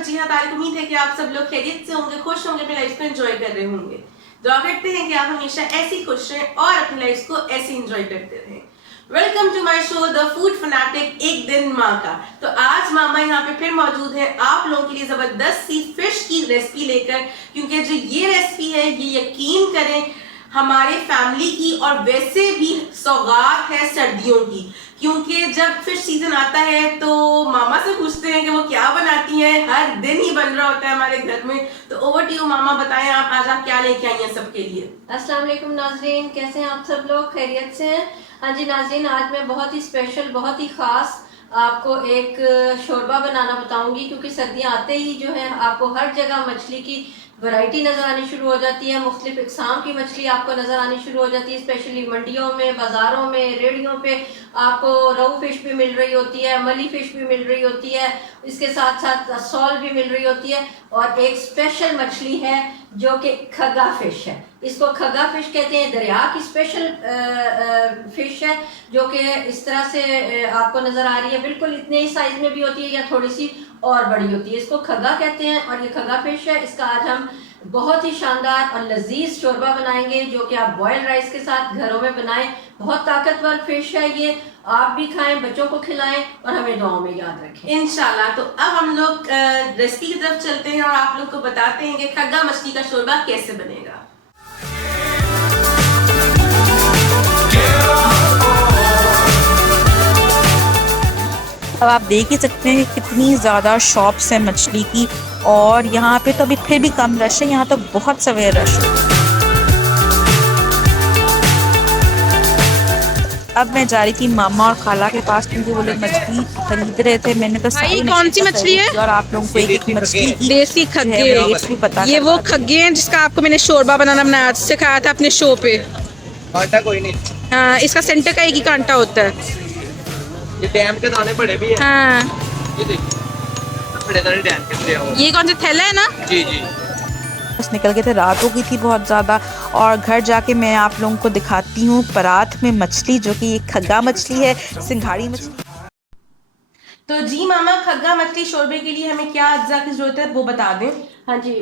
जी हाँ, तारीख उम्मीद है कि आप सब लोग खैरियत से होंगे, खुश होंगे, अपनी लाइफ को एंजॉय कर रहे होंगे। दुआ करते हैं कि आप हमेशा ऐसी खुश रहें और अपनी लाइफ को ऐसे एंजॉय करते रहें। Welcome to my show the food fanatic एक दिन माँ का। तो आज मामा यहाँ पे फिर मौजूद है आप लोगों के लिए जबरदस्त सी फिश की रेसिपी लेकर, क्योंकि जो ये रेसिपी है ये यकीन करें हमारे फैमिली की और वैसे भी सौगात है सर्दियों की, क्योंकि जब फिश सीजन आता है तो मामा से पूछते हैं कि वो क्या बनाती हैं। हर दिन ही बन रहा होता है हमारे घर में। तो ओवर टू यू मामा, बताएं आप आज आप क्या लेके आई हैं सबके लिए। अस्सलाम वालेकुम नाजरीन, कैसे हैं आप सब लोग? खैरियत से हैं? हाँ जी नाजरीन, आज मैं बहुत ही स्पेशल, बहुत ही ख़ास आपको एक शोरबा बनाना बताऊंगी, क्योंकि सर्दियाँ आते ही जो है आपको हर जगह मछली की वैरायटी नज़र आनी शुरू हो जाती है। मुख्तलिफ इक़साम की मछली आपको नज़र आनी शुरू हो जाती है, स्पेशली मंडियों में, बाज़ारों में, रेडियों पे आपको रोहू फ़िश भी मिल रही होती है, मली फ़िश भी मिल रही होती है, इसके साथ साथ सॉल भी मिल रही होती है। और एक स्पेशल मछली है जो कि खगा फ़िश है। इसको खगा फ़िश कहते हैं, दरिया की स्पेशल फ़िश है जो कि इस तरह से आपको नज़र आ रही है। बिल्कुल इतने ही साइज़ में भी होती है या थोड़ी सी और बड़ी होती है। इसको खगा कहते हैं और ये खगा फ़िश है। इसका आज हम बहुत ही शानदार और लजीज शोरबा बनाएंगे जो कि आप बॉयल राइस के साथ घरों में बनाएं। बहुत ताकतवर फ़िश है ये, आप भी खाएं, बच्चों को खिलाएं और हमें दुआओं में याद रखें इंशाल्लाह। तो अब हम लोग रेसिपी की तरफ चलते हैं और आप लोग को बताते हैं कि खग्गा मछली का शोरबा कैसे बनेगा। अब आप देख ही सकते हैं कि कितनी ज़्यादा शॉप्स हैं मछली की, और यहाँ पे तो अभी फिर भी कम रश है, यहाँ तो बहुत सवेर रश है। अब मैं जा रही थी मामा और खाला के पास, क्योंकि वो लोग मछली खरीद रहे थे। मैंने तो सारी कौन सी मछली है? और आप लोगों को एक मछली की देसी खग्गे, ये वो खग्गे हैं जिसका आपको मैंने शोरबा बनाना बनाया सिखाया था अपने शो पे। कांटा कोई नहीं। हाँ, इसका सेंटर का एक ही कांटा होता है। ये डैम के दाने बड़े भी हैं। हाँ, ये देखिए बड़े दाने डैम के से हैं। ये कौन सा थैला है ना? जी जी। बस निकल गए थे, रात हो गई थी बहुत ज़्यादा। और घर जाके मैं आप लोगों को दिखाती हूँ परात में मछली, जो कि एक खग्गा मछली है, सिंघाड़ी मछली। तो जी मामा, खग्गा मछली शोरबे के लिए हमें क्या अज्जा की जरूरत है वो बता दें। हाँ जी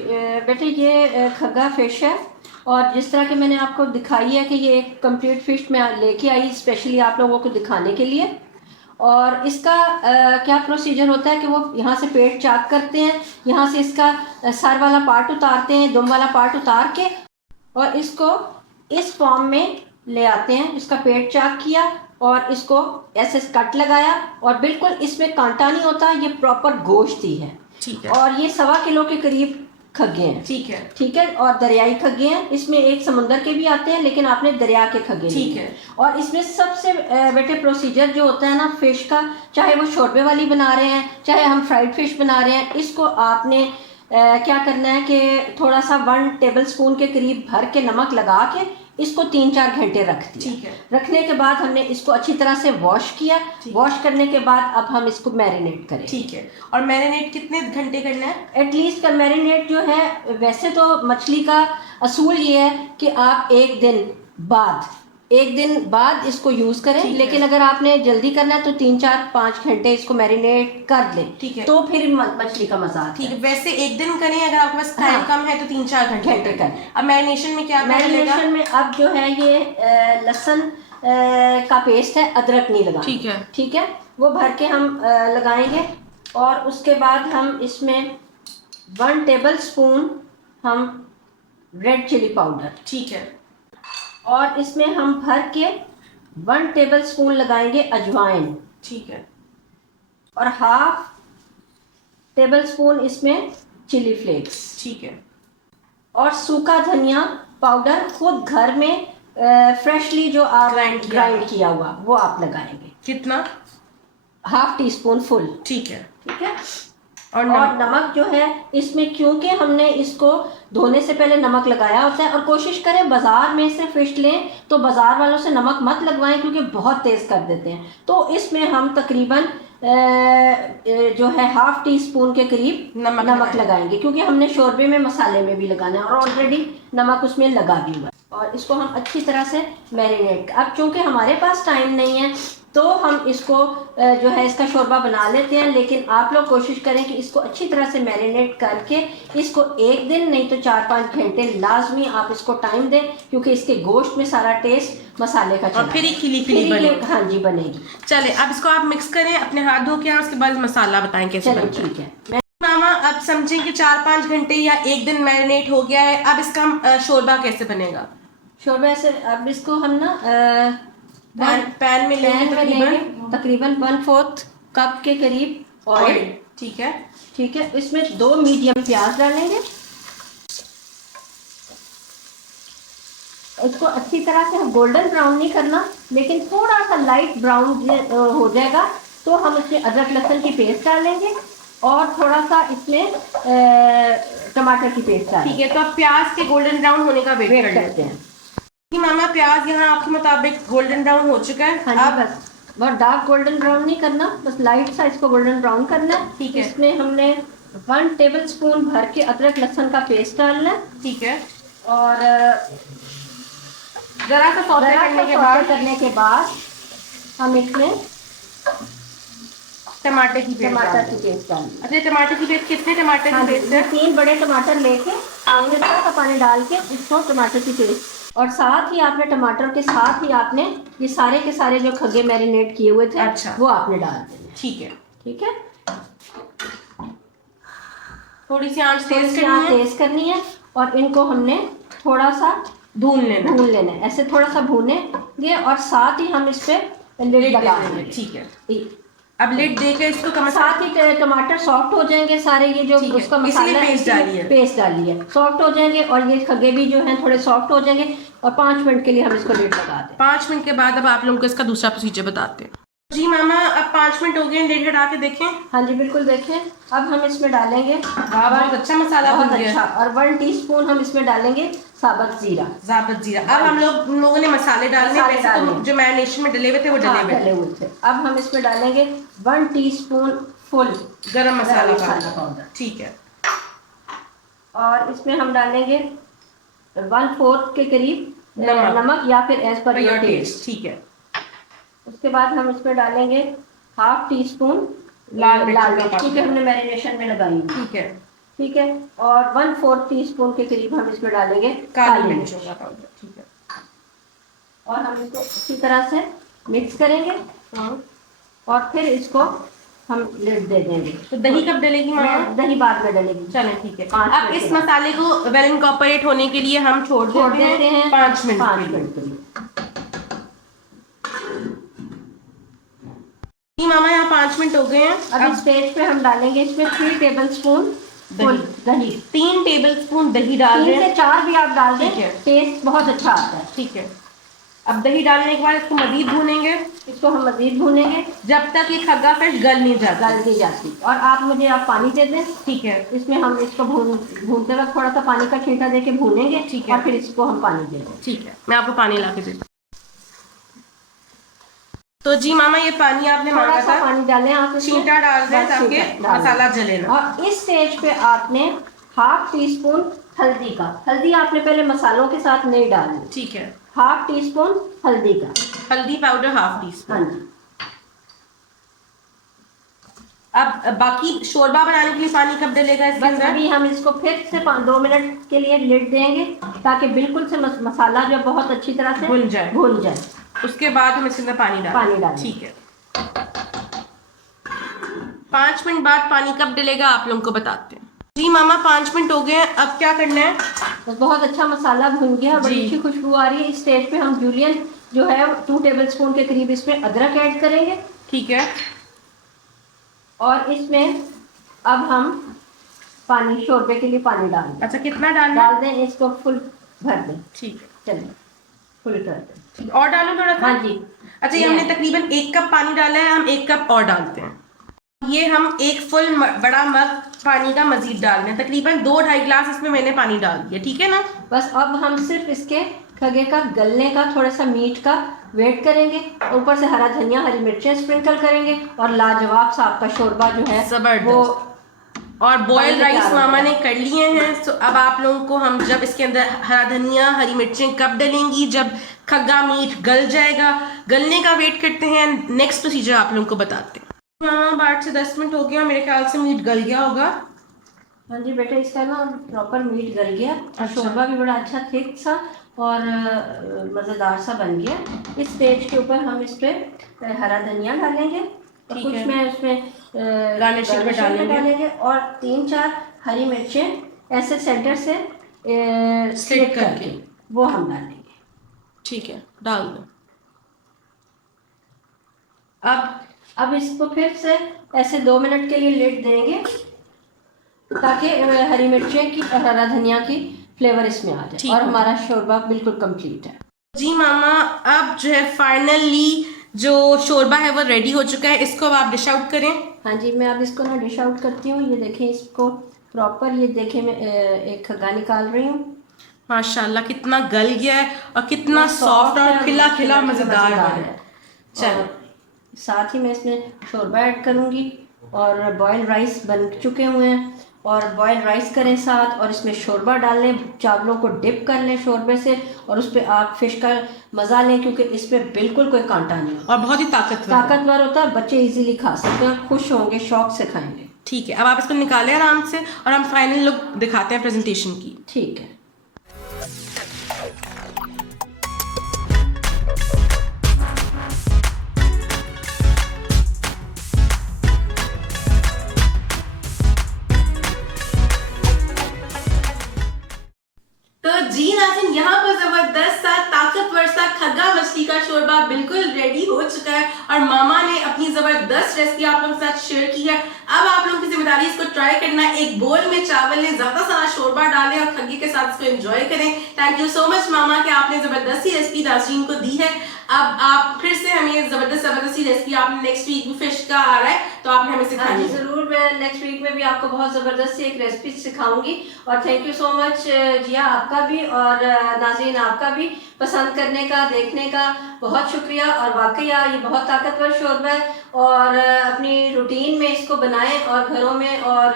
बेटे, ये खगा फ़िश है और जिस तरह के मैंने आपको दिखाई है कि ये एक कंप्लीट फ़िश मैं लेके आई स्पेशली आप लोगों को दिखाने के लिए। और इसका क्या प्रोसीजर होता है कि वो यहाँ से पेट चाक करते हैं, यहाँ से इसका सर वाला पार्ट उतारते हैं, दुम वाला पार्ट उतार के और इसको इस फॉर्म में ले आते हैं। इसका पेट चाक किया और इसको ऐसे कट लगाया और बिल्कुल इसमें कांटा नहीं होता, ये प्रॉपर गोश्त ही है। ठीक है। और ये 1.25 किलो के करीब खग्गे हैं। ठीक है। ठीक है। और दरियाई खग्गे हैं, इसमें एक समुंदर के भी आते हैं लेकिन आपने दरिया के खग्गे। ठीक है। और इसमें सबसे बेटे प्रोसीजर जो होता है ना फ़िश का, चाहे वो शोरबे वाली बना रहे हैं, चाहे हम फ्राइड फ़िश बना रहे हैं, इसको आपने क्या करना है कि थोड़ा सा 1 टेबल स्पून के करीब भर के नमक लगा के इसको 3-4 घंटे रख दिया। ठीक है। रखने के बाद हमने इसको अच्छी तरह से वॉश किया। वॉश करने के बाद अब हम इसको मैरिनेट करें। ठीक है। और मैरिनेट कितने घंटे करना है? एटलीस्ट का मैरिनेट जो है, वैसे तो मछली का असूल ये है कि आप एक दिन बाद इसको यूज़ करें, लेकिन अगर आपने जल्दी करना है तो 3-4-5 घंटे इसको मैरिनेट कर लें। ठीक है। तो फिर मछली का मजा आता है। ठीक है। वैसे एक दिन करें, अगर आपके पास टाइम कम है तो 3-4 घंटे करें। अब मैरिनेशन में क्या करें? मैरिनेशन में अब जो है ये लहसुन का पेस्ट है, अदरक नहीं लगाना। ठीक है। ठीक है, वो भर के हम लगाएंगे। और उसके बाद हम इसमें 1 टेबल स्पून हम रेड चिली पाउडर। ठीक है। और इसमें हम भर के 1 टेबल स्पून लगाएंगे अजवाइन। ठीक है। और 1/2 टेबल स्पून इसमें चिली फ्लेक्स। ठीक है। और सूखा धनिया पाउडर खुद घर में फ्रेशली जो आप ग्राइंड किया हुआ वो आप लगाएंगे। कितना? 1/2 टीस्पून फुल। ठीक है। ठीक है। और नमक जो है इसमें, क्योंकि हमने इसको धोने से पहले नमक लगाया होता है, और कोशिश करें बाज़ार में से फ़िश लें तो बाज़ार वालों से नमक मत लगवाएं क्योंकि बहुत तेज़ कर देते हैं। तो इसमें हम तकरीबन जो है 1/2 टीस्पून के करीब नमक लगाएंगे, क्योंकि हमने शोरबे में मसाले में भी लगाना है और ऑलरेडी नमक उसमें लगा भी हुआ है। और इसको हम अच्छी तरह से मैरिनेट, अब चूँकि हमारे पास टाइम नहीं है तो हम इसको जो है इसका शोरबा बना लेते हैं। लेकिन आप लोग कोशिश करें कि इसको अच्छी तरह से मैरिनेट करके इसको एक दिन नहीं तो 4-5 घंटे लाजमी आप इसको टाइम दें, क्योंकि इसके गोश्त में सारा टेस्ट मसाले का और फिर ही खिली बनेगी। हाँ जी बनेगी। चले अब इसको आप मिक्स करें, अपने हाथ धो के, उसके बाद मसाला बताएं कैसे चलो बनता है। ठीक है। मामा अब समझें कि 4-5 घंटे या एक दिन मैरिनेट हो गया है, अब इसका शोरबा कैसे बनेगा? शोरबा से अब इसको हम ना पैन में लेंगे तकरीबन 1/4 कप के करीब ऑयल। ठीक है। ठीक है, इसमें 2 मीडियम प्याज डालेंगे। इसको अच्छी तरह से हम गोल्डन ब्राउन नहीं करना, लेकिन थोड़ा सा लाइट ब्राउन हो जाएगा तो हम इसमें अदरक लहसुन की पेस्ट डालेंगे और थोड़ा सा इसमें टमाटर की पेस्ट डालेंगे। ठीक है, तो अब प्याज के गोल्डन ब्राउन होने का वेट करते हैं। कि मामा प्याज यहाँ आपके मुताबिक गोल्डन ब्राउन हो चुका है। हाँ जी, बस बहुत डार्क गोल्डन ब्राउन नहीं करना, बस लाइट सा इसको गोल्डन ब्राउन करना है। ठीक है। इसमें हमने 1 टेबलस्पून भर के अदरक लहसुन का पेस्ट डालना है। ठीक है। और जरा सा सौते करने के बाद हम इसमें टमाटर की पेस्ट डालेंगे। अच्छा, टमाटर की पेस्ट कितने टमाटर की पेस्ट है? 3 बड़े टमाटर लेके आपने थोड़ा सा पानी डाल के इसको टमाटर की पेस्ट, और साथ ही आपने टमाटर के साथ ही आपने ये सारे के सारे जो खग्गे मैरिनेट किए हुए थे, अच्छा, वो आपने डाल देने। ठीक है। ठीक है, थोड़ी सी आंच तेज करनी है और इनको हमने थोड़ा सा भून लेना है। ऐसे थोड़ा सा भूनेंगे और साथ ही हम इस पे लिड लगा देंगे। ठीक है। अब लिड देके इसको साथ ही टमाटर सॉफ्ट हो जाएंगे सारे, ये जो उसका मसाला पेस्ट डाली है सॉफ्ट हो जाएंगे और ये खग्गे भी जो हैं थोड़े सॉफ्ट हो जाएंगे। और 5 मिनट के लिए हम इसको लिड लगा दें। 5 मिनट के बाद अब आप लोगों को इसका दूसरा प्रोसीजर बताते हैं। जी मामा, अब 5 मिनट हो गए, लिड हटा के देखें। हाँ जी बिल्कुल देखें। अब हम इसमें डालेंगे बहुत अच्छा मसाला बन गया। अच्छा, और 1 टीस्पून हम इसमें डालेंगे साबुत जीरा। अब हम लोगों ने मसाले डालने, वैसे तो जो मैरिनेशन में डले हुए थे वो डले हुए थे। अब हम इसमें डालेंगे 1 टीस्पून फुल गरम मसाला पाउडर। ठीक है। और इसमें हम डालेंगे 1/4 के करीब नमक या फिर एज पर योर टेस्ट। ठीक है। उसके बाद हम इसमें डालेंगे 1/2 टीस्पून लाल मिर्च, क्योंकि हमने मैरिनेशन में लगाई। ठीक है। और 1/4 टीस्पून के करीब हम इसमें डालेंगे काली मिर्च का पाउडर। ठीक है। और हम इसको अच्छी तरह से मिक्स करेंगे और फिर इसको हम लिड दे देंगे। तो दही कब डलेगी मामा? दही बाद में डलेगी। चलें ठीक है। अब इस मसाले को वेल इनकॉर्पोरेट होने के लिए हम छोड़ देते हैं 5 मिनट के लिए। मामा यहाँ 5 मिनट हो गए हैं। अब इस स्टेज पे हम डालेंगे इसमें 3 टेबलस्पून दही। 3 टेबलस्पून दही डाल दें। 3 से 4 भी आप डाल दें, टेस्ट बहुत अच्छा आता है। ठीक है। अब दही डालने के बाद इसको मजीद भूनेंगे। इसको हम मजीद भूनेंगे जब तक ये खग्गा फिश गल नहीं जाती। और आप पानी दे दें। ठीक है। इसमें हम इसको भूनते वक्त थोड़ा सा पानी का छींटा देके भूनेंगे। ठीक है। और फिर इसको हम पानी दे दें। ठीक है, मैं आपको पानी ला के देती हूँ। तो जी मामा, ये पानी आपने मांगा था, पानी डालें आप, छींटा डाल दें ताकि मसाला जले ना। और इस स्टेज पे आपने 1/2 टीस्पून हल्दी आपने पहले मसालों के साथ नहीं डालनी। ठीक है। 1/2 टीस्पून हल्दी पाउडर 1/2 टीस्पून। हाँ जी। अब बाकी शोरबा बनाने के लिए पानी कब डलेगा इसके अंदर? अभी हम इसको फिर से 2 मिनट के लिए लिड देंगे ताकि बिल्कुल से मसाला जो बहुत अच्छी तरह से भुन जाए। उसके बाद हम इसके अंदर पानी डालें। ठीक है। 5 मिनट बाद पानी कब डलेगा आप लोगों को बताते हैं। जी मामा, 5 मिनट हो गए हैं, अब क्या करना है? बस बहुत अच्छा मसाला भुन गया, बड़ी अच्छी खुशबू आ रही है। इस स्टेज पे हम जूलियन जो है 2 टेबलस्पून के करीब इसमें अदरक ऐड करेंगे। ठीक है। और इसमें अब हम शोरबे के लिए पानी डाल दें। अच्छा, कितना डाल दें? इसको फुल भर दें। ठीक है। चलिए फुल कर दें। और डालो थोड़ा सा? हाँ जी। अच्छा, ये हमने तकरीबन 1 कप पानी डाला है, हम 1 कप और डालते हैं। ये हम 1 फुल बड़ा मग पानी का मजीद डाल दें। तकरीबन 2-2.5 गिलास इसमें मैंने पानी डाल दिया। ठीक है ना? बस अब हम सिर्फ इसके खगे का गलने का, थोड़ा सा मीट का वेट करेंगे। ऊपर से हरा धनिया, हरी मिर्चें स्प्रिंकल करेंगे और लाजवाब सा आपका शोरबा जो है जबरदस्त। और बॉयल राइस मामा ने कर लिए हैं। तो अब आप लोगों को हम जब इसके अंदर हरा धनिया, हरी मिर्चें कब डलेंगी? जब खग्गा मीट गल जाएगा। गलने का वेट करते हैं, नेक्स्ट प्रोसीजर आप लोगों को बताते हैं। हाँ 8 से 10 मिनट हो गया, मेरे ख्याल से मीट गल गया होगा। हाँ जी बेटा, इसका ना प्रॉपर मीट गल गया। अच्छा। शोरबा भी बड़ा अच्छा थिक सा और मज़ेदार सा बन गया। इस स्टेज के ऊपर हम इस पे हरा धनिया डालेंगे और ठीक कुछ है। में उसमें गार्निशिंग में डालेंगे। और 3-4 हरी मिर्चें ऐसे सेंटर से स्लिट करके वो हम डालेंगे। ठीक है, डाल दो। अब इसको फिर से ऐसे 2 मिनट के लिए लिड देंगे ताकि हरी मिर्चें की और हरा धनिया की फ्लेवर इसमें आ ठीक जाए और है। हमारा शोरबा बिल्कुल कंप्लीट है। जी मामा, अब जो है फाइनली जो शोरबा है वो रेडी हो चुका है, इसको अब आप डिश आउट करें। हाँ जी, मैं अब इसको ना डिश आउट करती हूँ। ये देखें इसको प्रॉपर, ये देखें मैं एक खग्गा निकाल रही हूँ। माशाल्लाह कितना गल गया है और कितना सॉफ्ट और खिला खिला मज़ेदार है। है। चलो, और साथ ही मैं इसमें शोरबा ऐड करूँगी और बॉयल राइस बन चुके हुए हैं और बॉयल राइस करें साथ और इसमें शोरबा डाल लें, चावलों को डिप कर लें शोरबे से और उस पर आप फिश का मज़ा लें क्योंकि इसमें बिल्कुल कोई कांटा नहीं होता और बहुत ही ताकतवर होता है। बच्चे इजीली खा सकते हैं, खुश होंगे, शौक से खाएंगे। ठीक है, अब आप इसको निकालें आराम से और हम फाइनल लुक दिखाते हैं प्रेजेंटेशन की। ठीक है। तो जी नाज़रीन, यहाँ पर जबरदस्त सा ताकतवर सा खग्गा मछली का शोरबा बिल्कुल रेडी हो चुका है और मामा ने अपनी जबरदस्त रेसिपी आप लोगों के साथ शेयर की है। अब आप लोगों की जिम्मेदारी इसको ट्राई करना है। एक बोल में चावल लें, ज्यादा सारा शोरबा डालें और खग्गे के साथ इसको एंजॉय करें। थैंक यू सो मच मामा कि आपने जबरदस्त सी रेसिपी नाज़रीन को दी है। अब आप फिर से हमें जबरदस्त सी रेसिपी, आपने नेक्स्ट वीक भी फिश का आ रहा है तो आपने हमें सिखानी है। जरूर, मैं नेक्स्ट वीक में भी आपको बहुत ज़बरदस्त सी एक रेसिपी सिखाऊंगी। और थैंक यू सो मच जिया, आपका भी और नाज़रीन आपका भी पसंद करने का, देखने का बहुत शुक्रिया। और वाकई ये बहुत ताकतवर शोरबा है और अपनी रूटीन में इसको बनाएं और घरों में और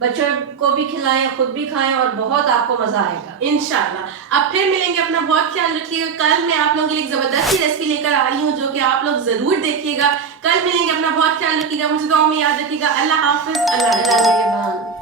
बच्चों को भी खिलाएं, खुद भी खाएं और बहुत आपको मज़ा आएगा इंशाल्लाह। अब फिर मिलेंगे, अपना बहुत ख्याल रखिएगा। कल मैं आप लोगों के लिए एक जबरदस्त सी रेसिपी लेकर आ रही हूँ जो कि आप लोग जरूर देखिएगा। कल मिलेंगे, अपना बहुत ख्याल रखिएगा, मुझे दुआ में याद रखिएगा। अल्लाह हाफिज। अल्लाह।